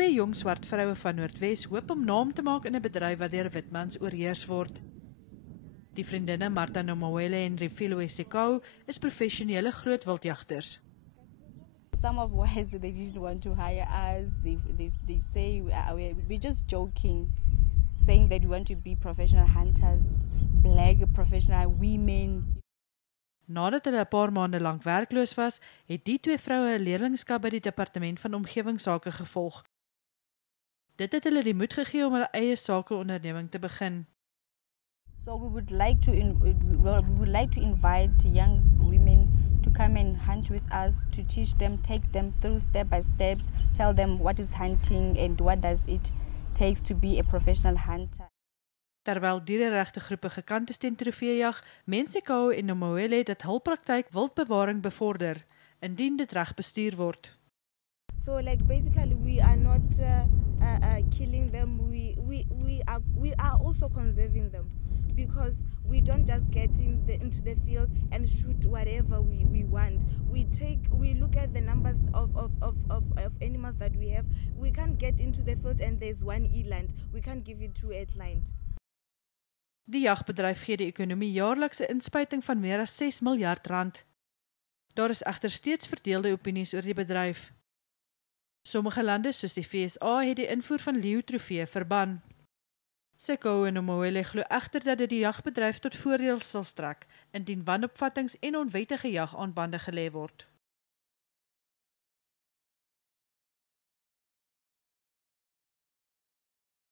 Twee jong swart vroue van Noordwes hoop om naam te maak in 'n bedryf wat deur witmans oorheers word. Die vriendinne Martha Nomawele en Refilo Esekau is professionele grootwildjagters. Some of why they didn't want to hire us. They say we're just joking, saying that we want to be professional hunters, black professional women. Nadat hulle 'n paar maande lank werkloos was, het die twee vroue 'n leerlingskap by die departement van omgewingsake gevolg. Dit het hulle die moed gegee om hulle eie sakeonderneming te begin. So we would like to invite young women to come and hunt with us, to teach them, take them through step by steps, tell them what is hunting and what does it takes to be a professional hunter. Terwyl diereregte groepe gekant is teen trofeejag, Esekau en Nomawele dat hul praktyk wildbewaring bevorder, indien dit reg bestuur word. So like basically we are not killing them, we are also conserving them, because we don't just get into the field and shoot whatever we want. We look at the numbers of animals that we have. We can't get into the field and there's one eland. We can't give it two eland. Die jagbedryf gee die ekonomie jaarlikse inspuiting van meer as 6 miljard rand. Daar is egter steeds verdeelde opinies oor die bedryf. Sommige lande soos die VSA het die invoer van leeutrofee verban. Esekau en Nomawele glo egter dat dit die jagbedryf tot voordeel sal strek, indien wanopvattings en onwettige jag aan bande gelê word.